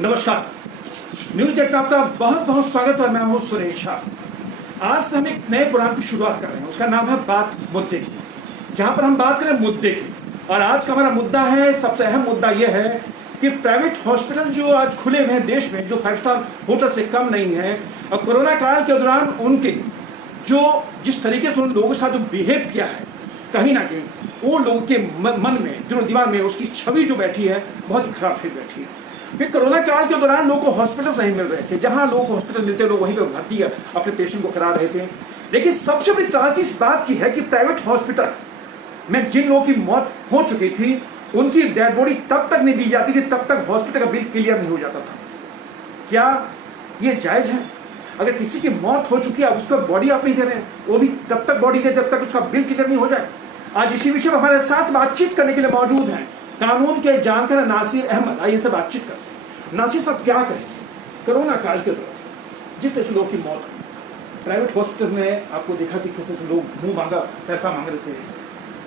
नमस्कार, news date में आपका बहुत बहुत स्वागत और मैं हूं सुरेश शाह। आज से हम एक नए प्रोग्राम की शुरुआत कर रहे हैं, उसका नाम है बात मुद्दे की, जहां पर हम बात करें मुद्दे की। और आज का हमारा मुद्दा है, सबसे अहम मुद्दा यह है कि प्राइवेट हॉस्पिटल जो आज खुले हुए हैं देश में, जो 5 स्टार होटल से कम नहीं है, और कोरोना काल के दौरान उनके जो जिस तरीके से उन लोगों के साथ जो बिहेव किया है, कहीं ना कहीं वो लोगों के मन में, जो दिमाग में उसकी छवि जो बैठी है, बहुत ही खराब छवि बैठी है। फिर कोरोना काल के दौरान लोगों को हॉस्पिटल नहीं मिल रहे थे, जहां लोगों को हॉस्पिटल मिलते लोग वहीं पे भर्ती अपने पेशेंट को करा रहे थे। लेकिन सबसे बड़ी त्रासदी इस बात की है कि प्राइवेट हॉस्पिटल में जिन लोगों की मौत हो चुकी थी, उनकी डेड बॉडी तब तक नहीं दी जाती थी, तब तक हॉस्पिटल का बिल क्लियर नहीं हो जाता था। क्या ये जायज है? अगर किसी की मौत हो चुकी है, उसका बॉडी आप नहीं दे रहे हैं, वो भी तब तक बॉडी दे जब तक उसका बिल क्लियर नहीं हो जाए। आज इसी विषय में हमारे साथ बातचीत करने के लिए मौजूद हैं कानून के जानकार नासिर अहमद। आइए इनसे बातचीत करते हैं। नासिर साहब, क्या कहें, कोरोना काल के दौरान जिस तरह से लोग की मौत हुई, प्राइवेट हॉस्पिटल में आपको देखा कि किस तरह से लोग मुंह मांगा पैसा मांग रहे थे,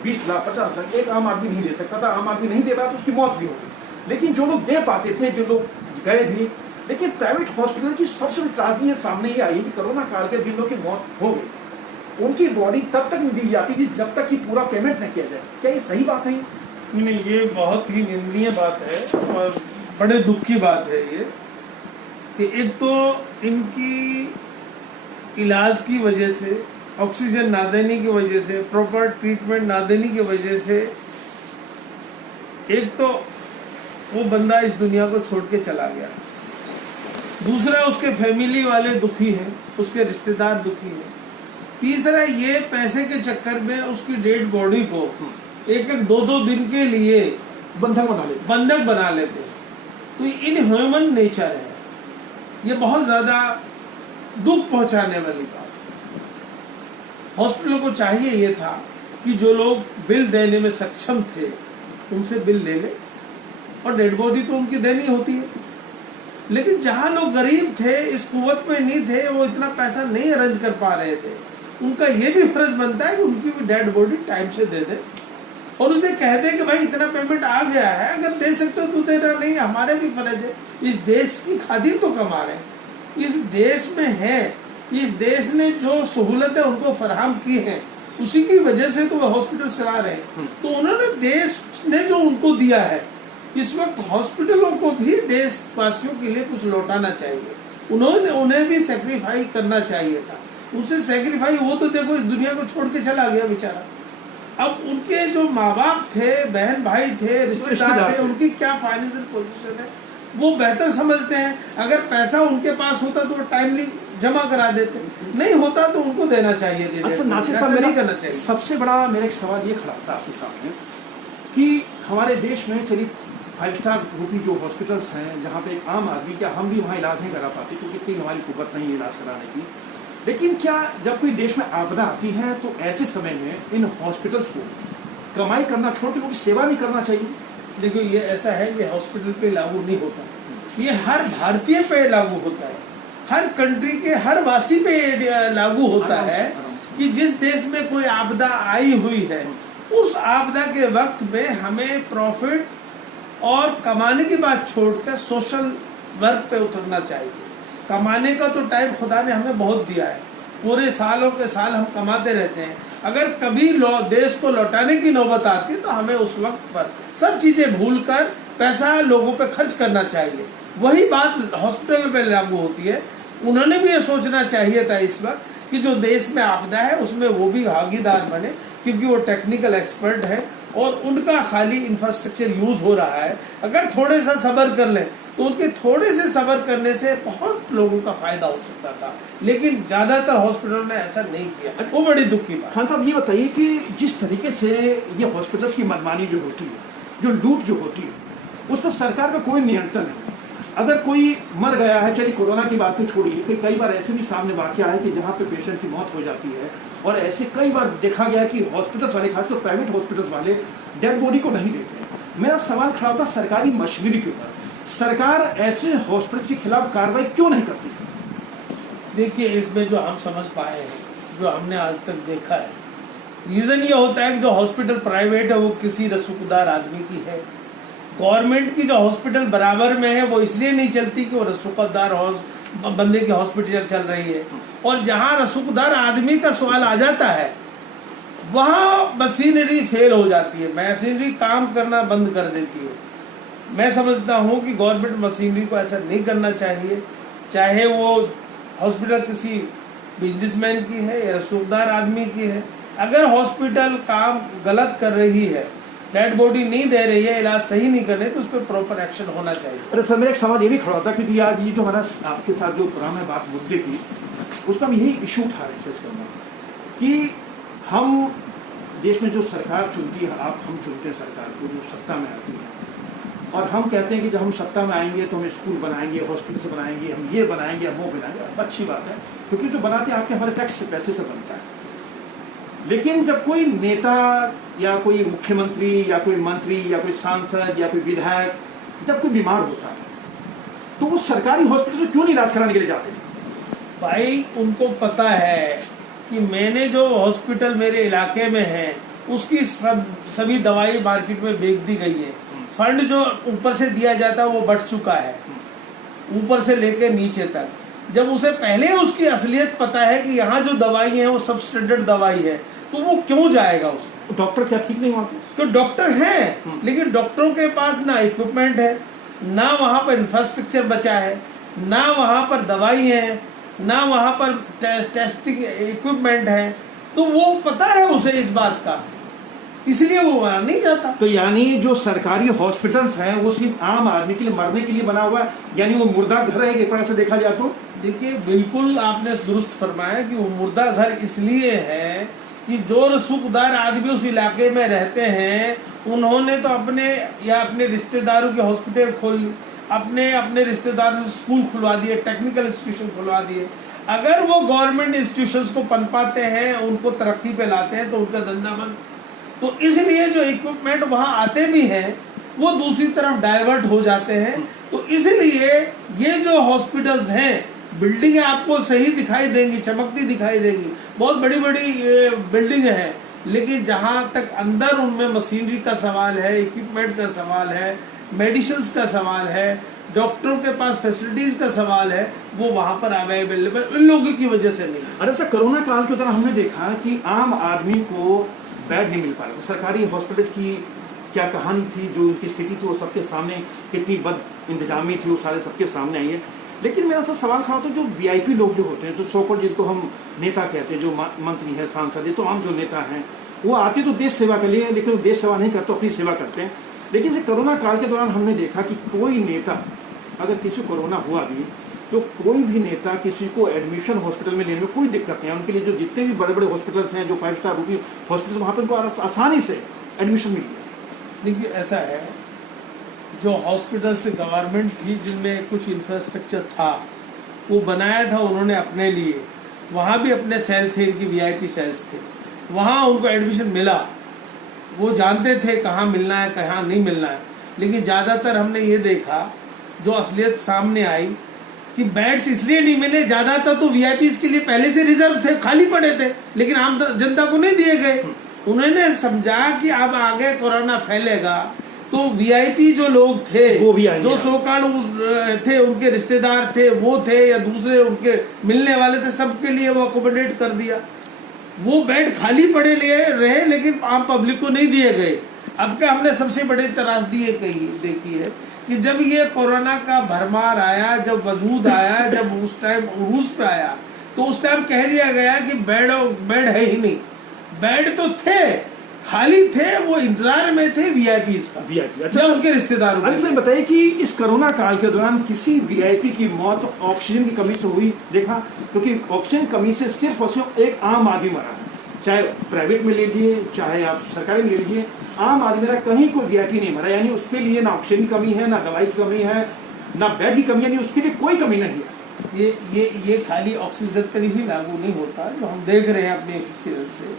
20 लाख 50 लाख। एक आम आदमी नहीं दे सकता था, आम आदमी नहीं दे पाया तो उसकी मौत भी हो गई। लेकिन जो लोग दे पाते थे, जो लोग गए भी। लेकिन प्राइवेट हॉस्पिटल की सबसे बड़ी त्रासदी सामने ये आई कि कोरोना काल के जिन लोगों की मौत हो गई, उनकी बॉडी तब तक नहीं दी जाती थी जब तक कि पूरा पेमेंट न किया जाए। क्या ये सही बात है? नहीं, ये बहुत ही निंदनीय बात है और बड़े दुख की बात है ये कि एक तो इनकी इलाज की वजह से, ऑक्सीजन ना देने की वजह से, प्रॉपर ट्रीटमेंट ना देने की वजह से एक तो वो बंदा इस दुनिया को छोड़ के चला गया। दूसरा, उसके फैमिली वाले दुखी हैं, उसके रिश्तेदार दुखी हैं। तीसरा, ये पैसे के चक्कर में उसकी डेड बॉडी को एक एक दो दिन के लिए बंधक बना लेते हैं। तो इनह्यूमन नेचर है, ये बहुत ज्यादा दुख पहुंचाने वाली बात। हॉस्पिटल को चाहिए ये था कि जो लोग बिल देने में सक्षम थे उनसे बिल ले ले, और डेड बॉडी तो उनकी देनी होती है। लेकिन जहां लोग गरीब थे, इस कुवत में नहीं थे, वो इतना पैसा नहीं अरेंज कर पा रहे थे, उनका ये भी फर्ज बनता है कि उनकी भी डेड बॉडी टाइम से दे दे और उसे कह दे कि भाई इतना पेमेंट आ गया है, अगर दे सकते हो तो देना, नहीं हमारे भी फर्ज है, इस देश की खातिर तो कमा रहे हैं, इस देश में है, इस देश ने जो सहूलतें उनको फराहम की हैं उसी की वजह से तो वो हॉस्पिटल चला रहे हैं। तो उन्होंने, देश ने जो उनको दिया है, इस वक्त हॉस्पिटलों को भी देशवासियों के लिए कुछ लौटाना चाहिए। उन्हें भी सेक्रीफाई करना चाहिए था। उसे सेक्रीफाई, वो तो देखो इस दुनिया को छोड़ के चला गया बेचारा। अब उनके जो माँ बाप थे, बहन भाई थे, रिश्तेदार थे, उनकी क्या फाइनेंशियल पोजीशन है वो बेहतर समझते हैं। अगर पैसा उनके पास होता तो टाइमली जमा करा देते, नहीं होता तो उनको देना चाहिए। अच्छा नासिर साहब, नहीं करना चाहिए। सबसे बड़ा मेरा एक सवाल ये खड़ा था आपके सामने कि हमारे देश में चलिए 5 स्टार रूपी जो हॉस्पिटल्स हैं, जहाँ पे एक आम आदमी, क्या हम भी वहाँ इलाज नहीं करा पाते क्योंकि इतनी हमारी कुव्वत नहीं है इलाज कराने की। लेकिन क्या जब कोई देश में आपदा आती है तो ऐसे समय में इन हॉस्पिटल्स को कमाई करना छोड़ के उनकी सेवा नहीं करना चाहिए? देखो, ये ऐसा है, ये हॉस्पिटल पे लागू नहीं होता, ये हर भारतीय पे लागू होता है, हर कंट्री के हर वासी पे लागू होता है कि जिस देश में कोई आपदा आई हुई है, उस आपदा के वक्त में हमें प्रॉफिट और कमाने की बात छोड़कर सोशल वर्क पे उतरना चाहिए। कमाने का तो टाइम खुदा ने हमें बहुत दिया है, पूरे सालों के साल हम कमाते रहते हैं। अगर कभी देश को लौटाने की नौबत आती है तो हमें उस वक्त पर सब चीजें भूलकर पैसा लोगों पे खर्च करना चाहिए। वही बात हॉस्पिटल पे लागू होती है। उन्होंने भी ये सोचना चाहिए था इस वक्त कि जो देश में आपदा है उसमें वो भी भागीदार बने, क्योंकि वो टेक्निकल एक्सपर्ट है और उनका खाली इंफ्रास्ट्रक्चर यूज हो रहा है। अगर थोड़े सा सब्र कर लें तो उनके थोड़े से सब्र करने से बहुत लोगों का फायदा हो सकता था, लेकिन ज्यादातर हॉस्पिटलों ने ऐसा नहीं किया। वो बड़ी दुख की बात। खान साहब, ये बताइए कि जिस तरीके से ये हॉस्पिटल्स की मनमानी जो होती है, जो लूट जो होती है, उस पर सरकार का कोई नियंत्रण नहीं। अगर कोई मर गया है, चलिए कोरोना की बात तो छोड़िए, कि कई बार ऐसे भी सामने वाकया है कि जहाँ पे पेशेंट की मौत हो जाती है, और ऐसे कई बार देखा गया कि हॉस्पिटल्स वाले, खासकर प्राइवेट हॉस्पिटल्स वाले, डेड बॉडी को नहीं देते। मेरा सवाल खड़ा होता सरकारी मशीनरी के ऊपर, सरकार ऐसे हॉस्पिटल के खिलाफ कार्रवाई क्यों नहीं करती? देखिए, इसमें जो हम समझ पाए हैं, जो हमने आज तक देखा है, रीजन ये होता है कि जो हॉस्पिटल प्राइवेट है वो किसी रसूखदार आदमी की है, गवर्नमेंट की जो हॉस्पिटल बराबर में है वो इसलिए नहीं चलती कि वो रसूखदार बंदे की हॉस्पिटल चल रही है, और जहां रसूखदार आदमी का सवाल आ जाता है वहां मशीनरी फेल हो जाती है, मशीनरी काम करना बंद कर देती है। मैं समझता हूं कि गवर्नमेंट मशीनरी को ऐसा नहीं करना चाहिए, चाहे वो हॉस्पिटल किसी बिजनेसमैन की है या रसूखदार आदमी की है। अगर हॉस्पिटल काम गलत कर रही है, डेड बॉडी नहीं दे रही है, इलाज सही नहीं कर रही, तो उस पर प्रॉपर एक्शन होना चाहिए। अरे सर, मेरा एक सवाल ये भी खड़ा था, क्योंकि आज ये जो हमारा आपके साथ जो प्रोग्राम है बात मुद्दे की, उसका हम यही इशू उठा रहे थे करना कि हम देश में जो सरकार चुनती है, हम चुनते हैं सरकार को जो सत्ता में आती है, और हम कहते हैं कि जब हम सत्ता में आएंगे तो हम स्कूल बनाएंगे, हॉस्पिटल बनाएंगे, हम ये बनाएंगे, हम वो बनाएंगे। अच्छी बात है, क्योंकि जो बनाते हैं आपके हमारे टैक्स से पैसे से बनता है। लेकिन जब कोई नेता या कोई मुख्यमंत्री या कोई मंत्री या कोई सांसद या कोई विधायक जब कोई बीमार होता है तो वो सरकारी हॉस्पिटल से क्यों नहीं इलाज कराने के लिए जाते? भाई उनको पता है कि मैंने जो हॉस्पिटल मेरे इलाके में है उसकी सभी दवाई मार्केट में बेच दी गई है, फंड जो ऊपर से दिया जाता है वो बढ़ चुका है, ऊपर से लेकर नीचे तक। जब उसे पहले उसकी असलियत पता है कि यहाँ जो दवाई है वो सब स्टैंडर्ड दवाई है, तो वो क्यों जाएगा उसमें? डॉक्टर क्या ठीक नहीं हुआ? तो डॉक्टर हैं, लेकिन डॉक्टरों के पास ना इक्विपमेंट है, ना वहां पर इंफ्रास्ट्रक्चर बचा है, ना वहां पर दवाई है, ना वहां पर टेस्टिंग इक्विपमेंट है। तो वो पता है उसे इस बात का, इसलिए वो वहां नहीं जाता। तो यानी जो सरकारी हॉस्पिटल्स हैं वो सिर्फ आम आदमी के लिए मरने के लिए बना हुआ है, यानी वो मुर्दा घर है एक तरह से देखा जाए तो? देखिए, बिल्कुल आपने दुरुस्त फरमाया कि वो मुर्दा घर इसलिए है कि जो रसूखदार आदमी उस इलाके में रहते हैं उन्होंने तो अपने या अपने रिश्तेदारों के हॉस्पिटल खोल, अपने रिश्तेदारों से स्कूल खुलवा दिए, टेक्निकल इंस्टीट्यूशन खुलवा दिए। अगर वो गवर्नमेंट इंस्टीट्यूशंस को पनपाते हैं, उनको तरक्की पे लाते हैं, तो उनका धंधा बंद। तो इसलिए जो इक्विपमेंट वहां आते भी हैं वो दूसरी तरफ डाइवर्ट हो जाते हैं। तो इसलिए ये जो हॉस्पिटल्स हैं, बिल्डिंगें आपको सही दिखाई देंगी, चमकती दिखाई देंगी, बहुत बड़ी बड़ी बिल्डिंग है, लेकिन जहां तक अंदर उनमें मशीनरी का सवाल है, इक्विपमेंट का सवाल है, मेडिसिन का सवाल है, डॉक्टरों के पास फैसिलिटीज का सवाल है, वो वहां पर अवेलेबल इन लोगों की वजह से नहीं। अरे सर, कोरोना काल के दौरान हमने देखा कि आम आदमी को बेड नहीं मिल पा रहा था। सरकारी हॉस्पिटल्स की क्या कहानी थी, जो उनकी स्थिति थी वो सबके सामने, कितनी बद इंतजामी थी वो सारे सबके सामने आई है। लेकिन मेरा सा सवाल खड़ा होता है, जो वीआईपी लोग जो होते हैं, जो सोकॉल्ड जिनको हम नेता कहते हैं, जो मंत्री है, सांसद है, तो आम जो नेता हैं वो आते तो देश सेवा के लिए, लेकिन वो देश सेवा नहीं करते, अपनी सेवा करते हैं। लेकिन इसे कोरोना काल के दौरान हमने देखा कि कोई नेता, अगर किसी को कोरोना हुआ भी तो कोई भी नेता किसी को एडमिशन हॉस्पिटल में लेने में कोई दिक्कत नहीं है। उनके लिए जो जितने भी बड़े बड़े हॉस्पिटल्स हैं, जो 5 स्टार रूपी हॉस्पिटल, वहाँ पर उनको आसानी से एडमिशन मिल गया। देखिए, ऐसा है, जो हॉस्पिटल से गवर्नमेंट थी जिनमें कुछ इंफ्रास्ट्रक्चर था वो बनाया था उन्होंने अपने लिए, वहाँ भी अपने सेल थे, इनकी वीआईपी सेल्स थे, वहाँ उनको एडमिशन मिला, वो जानते थे कहाँ मिलना है कहाँ नहीं मिलना है। लेकिन ज़्यादातर हमने ये देखा, जो असलियत सामने आई कि बेड्स इसलिए नहीं मिले, ज़्यादातर तो वीआईपीज़ के लिए पहले से रिजर्व थे, खाली पड़े थे, लेकिन आम जनता को नहीं दिए गए। उन्होंने समझा कि अब आगे कोरोना फैलेगा तो वीआईपी जो लोग थे, वो भी जो सोकाल थे, उनके रिश्तेदार थे, वो थे या दूसरे उनके मिलने वाले थे, सबके लिए वो अकोमोडेट कर दिया। वो बेड खाली पड़े लिए रहे, लेकिन आम पब्लिक को नहीं दिए गए। अब का हमने सबसे बड़ी त्रासदी ये देखी है कि जब ये कोरोना का भरमार आया, जब वजूद आया, जब उस टाइम उरूज पे आया, तो उस टाइम कह दिया गया कि बेड है ही नहीं। बेड तो थे, खाली थे, वो इंतजार में थे वीआईपीज़ का, वीआईपी। अच्छा, उनके रिश्तेदारों। अरे सर बताइए कि इस कोरोना काल के दौरान किसी वीआईपी की मौत ऑक्सीजन की कमी से हुई देखा? क्योंकि ऑक्सीजन कमी से सिर्फ और सिर्फ एक आम आदमी मरा है, चाहे प्राइवेट में ले लीजिए चाहे आप सरकारी में ले लीजिए, आम आदमी मेरा कहीं कोई वीआईपी नहीं मरा। यानी उसके लिए ना ऑक्सीजन की कमी है, ना दवाई की कमी है, ना बेड की कमी है, यानी उसके लिए कोई कमी नहीं है। ये खाली ऑक्सीजन पर ही लागू नहीं होता, जो हम देख रहे हैं अपने एक्सपीरियंस से।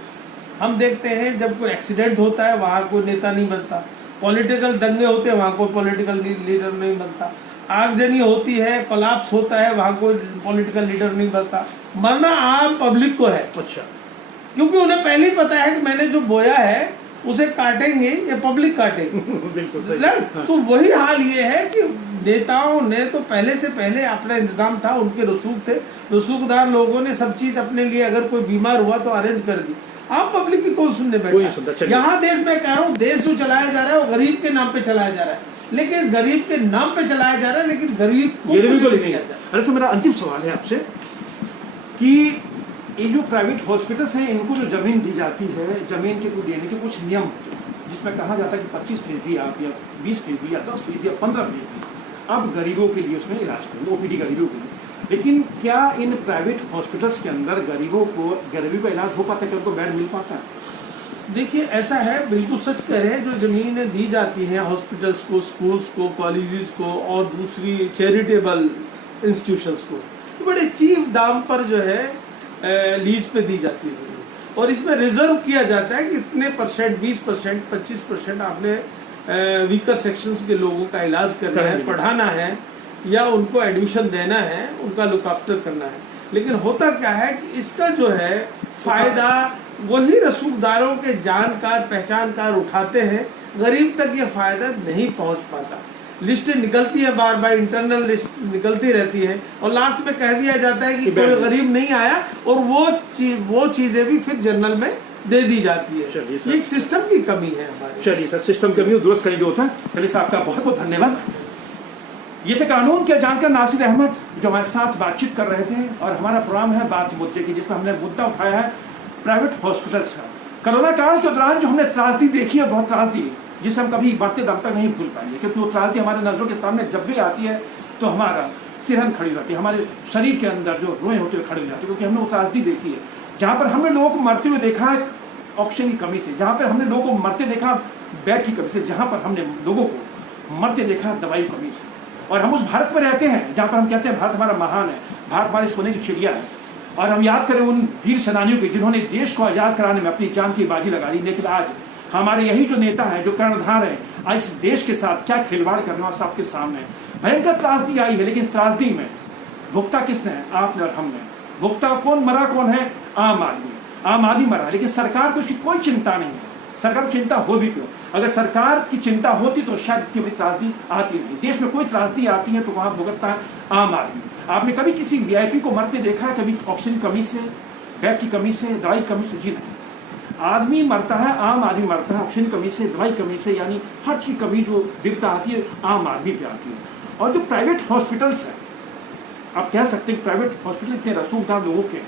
हम देखते हैं जब कोई एक्सीडेंट होता है वहाँ कोई नेता नहीं बनता, पॉलिटिकल दंगे होते हैं वहाँ कोई पॉलिटिकल लीडर नहीं बनता, आगजनी होती है, कोलैप्स होता है, वहाँ कोई पॉलिटिकल लीडर नहीं बनता। मरना आम पब्लिक को है। अच्छा, क्योंकि उन्हें पहले ही पता है कि मैंने जो बोया है उसे काटेंगे या पब्लिक काटेंगे। बिल्कुल सही। राइट। हाँ। तो वही हाल ये है कि नेताओं ने तो पहले से पहले अपना इंतजाम था, उनके रसूख थे, रसूखदार लोगों ने सब चीज अपने लिए, अगर कोई बीमार हुआ तो अरेंज कर दी। आप पब्लिक की कौन सुनने बैठा? यहाँ देश में कह रहा हूँ, देश जो चलाया जा रहा है वो गरीब के नाम पे चलाया जा रहा है, लेकिन गरीब के नाम पे चलाया जा रहा है, लेकिन गरीब को नहीं किया जा रहा। अरे सर, मेरा अंतिम सवाल है आपसे कि ये जो प्राइवेट हॉस्पिटल्स हैं, इनको जो जमीन दी जाती है, जमीन के को देने के कुछ नियम होते हैं, जिसमें कहा जाता है कि 25% आप या 20% या 10% या 15% आप गरीबों के लिए उसमें इलाज करेंगे, ओपीडी गरीबों के लिए। लेकिन क्या इन प्राइवेट हॉस्पिटल्स के अंदर गरीबों का इलाज हो पाता है? क्या उनको बेड मिल पाता है? देखिए, ऐसा है, बिल्कुल सच कह रहे हैं, जो जमीनें दी जाती हैं हॉस्पिटल्स को, स्कूल्स को, कॉलेजेस को और दूसरी चैरिटेबल इंस्टीट्यूशंस को, तो बड़े चीफ दाम पर जो है लीज पे दी जाती है जमीन, और इसमें रिजर्व किया जाता है कि इतने परसेंट, 20%, 25% आपने वीकर सेक्शंस के लोगों का इलाज करना है, पढ़ाना है, या उनको एडमिशन देना है, उनका लुक आफ्टर करना है। लेकिन होता क्या है कि इसका जो है फायदा वही रसूखदारों के जानकार, पहचानकार उठाते हैं, गरीब तक ये फायदा नहीं पहुंच पाता। लिस्टें निकलती है, बार बार इंटरनल लिस्ट निकलती रहती है, और लास्ट में कह दिया जाता है कि कोई गरीब नहीं आया, और वो चीजें भी फिर जनरल में दे दी जाती है। एक सिस्टम की कमी है हमारे। चलिए सर, सिस्टम की कमी दुरुस्त करें जो होता है। चलिए साहब का बहुत बहुत धन्यवाद। ये थे कानून के जानकार नासिर अहमद, जो हमारे साथ बातचीत कर रहे थे, और हमारा प्रोग्राम है बात मुद्दे की, जिसमें हमने मुद्दा उठाया है प्राइवेट हॉस्पिटल्स का। कोरोना काल के दौरान जो हमने त्रासदी देखी है, बहुत त्रासदी, जिसे हम कभी बढ़ते दम तक नहीं भूल पाएंगे, क्योंकि वो त्रासदी हमारे नजरों के सामने जब भी आती है तो हमारा सिरहन खड़ी हो जाती है, हमारे शरीर के अंदर जो रोए होते हुए खड़े हो जाते हैं, क्योंकि हमने वो त्रासदी देखी है। जहाँ पर हमने लोगों को मरते हुए देखा है ऑक्सीजन की कमी से, जहाँ पर हमने लोगों को मरते देखा बेड की कमी से, जहाँ पर हमने लोगों को मरते देखा दवाई की कमी से। और हम उस भारत में रहते हैं जहाँ पर हम कहते हैं भारत हमारा महान है, भारत हमारी सोने की चिड़िया है, और हम याद करें उन वीर सेनानियों की जिन्होंने देश को आजाद कराने में अपनी जान की बाजी लगा दी। लेकिन आज हमारे यही जो नेता हैं, जो कर्णधार हैं, आज इस देश के साथ क्या खिलवाड़ करने वाला सबके सामने भयंकर त्रासदी आई है। लेकिन इस त्रासदी में भुगता किसने है? आपने और हमने। भुगता कौन? मरा कौन है? आम आदमी। आम आदमी मरा, लेकिन सरकार को इसकी कोई चिंता नहीं है। सरकार को चिंता हो भी क्यों? अगर सरकार की चिंता होती तो शायद इतनी बड़ी त्रासदी आती नहीं। देश में कोई त्रासदी आती है तो वहां भुगतता है आम आदमी। आपने कभी किसी वीआईपी को मरते देखा है? कभी ऑक्सीजन की कमी से, बेड की कमी से, दवाई की कमी से? जी नहीं। आदमी मरता है, आम आदमी मरता है ऑक्सीजन कमी से, दवाई कमी से, यानी हर चीज कमी जो विपदा आती है आम आदमी पे आती है। और जो प्राइवेट हॉस्पिटल्स हैं, आप कह सकते हैं प्राइवेट हॉस्पिटल इतने रसूखदार लोगों के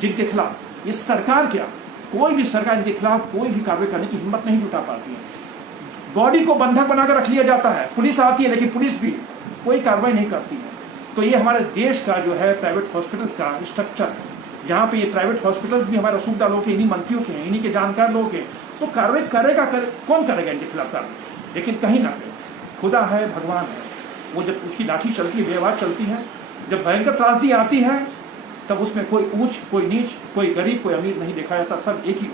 जिनके खिलाफ ये सरकार, क्या कोई भी सरकार इनके खिलाफ कोई भी कार्रवाई करने की हिम्मत नहीं जुटा पाती है। बॉडी को बंधक बनाकर रख लिया जाता है, पुलिस आती है लेकिन पुलिस भी कोई कार्रवाई नहीं करती है। तो ये हमारे देश का जो है प्राइवेट हॉस्पिटल्स का स्ट्रक्चर है, जहाँ पे ये प्राइवेट हॉस्पिटल्स भी हमारे रसूखदार लोग के, इन्हीं मंत्रियों के हैं, इन्हीं के जानकार लोग के। तो कार्रवाई करेगा कौन करेगा इनके खिलाफ कार्रवाई? लेकिन कहीं ना कहीं खुदा है, भगवान है, वो जब उसकी लाठी चलती है, बेवार चलती है, जब भयंकर त्रासदी आती है, तब उसमें कोई ऊंच, कोई नीच, कोई गरीब, कोई अमीर नहीं देखा जाता, सब एक ही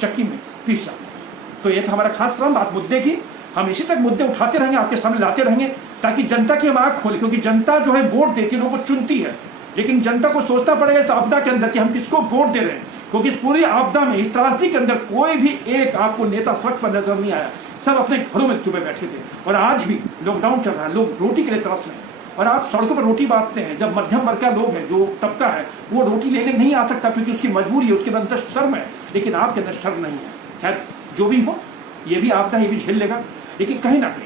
चक्की में पीस जाते हैं। तो ये था हमारा खास प्रोग्राम बात मुद्दे की। हम इसी तक मुद्दे उठाते रहेंगे, आपके सामने लाते रहेंगे, ताकि जनता की हम आंख खोले, क्योंकि जनता जो है वोट देती है, लोगों को चुनती है, लेकिन जनता को सोचना पड़ेगा इस आपदा के अंदर कि हम किसको वोट दे रहे हैं। क्योंकि इस पूरी आपदा में, इस त्रासदी के अंदर कोई भी एक आपको नेता सड़क पर नजर नहीं आया, सब अपने घरों में चुपे बैठे थे। और आज भी लॉकडाउन चल रहा है, लोग रोटी के लिए तरस रहे हैं, और आप सड़कों पर रोटी बांटते हैं। जब मध्यम वर्ग का लोग है, जो तबका है, वो रोटी लेने नहीं आ सकता क्योंकि उसकी मजबूरी है, उसके अंदर शर्म है, लेकिन आपके अंदर शर्म नहीं है। खैर जो भी हो, ये भी आपदा, ये भी झेल लेगा। लेकिन कहीं ना कहीं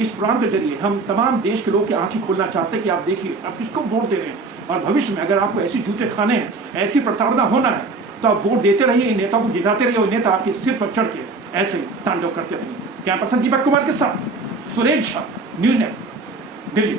इस प्रोग्राम के जरिए हम तमाम देश के लोग की आंखें खोलना चाहते हैं कि आप देखिए आप किसको वोट दे रहे हैं, और भविष्य में अगर आपको ऐसी जूते खाने हैं, ऐसी प्रताड़ना होना है, तो आप वोट देते रहिए, नेता को जिताते रहिए, और नेता आपके सिर पर चढ़ के ऐसे तांडव करते रहिए। कैमरा पर्सन दीपक कुमार के साथ सुरेश झा, न्यूज़ नेट, दिल्ली।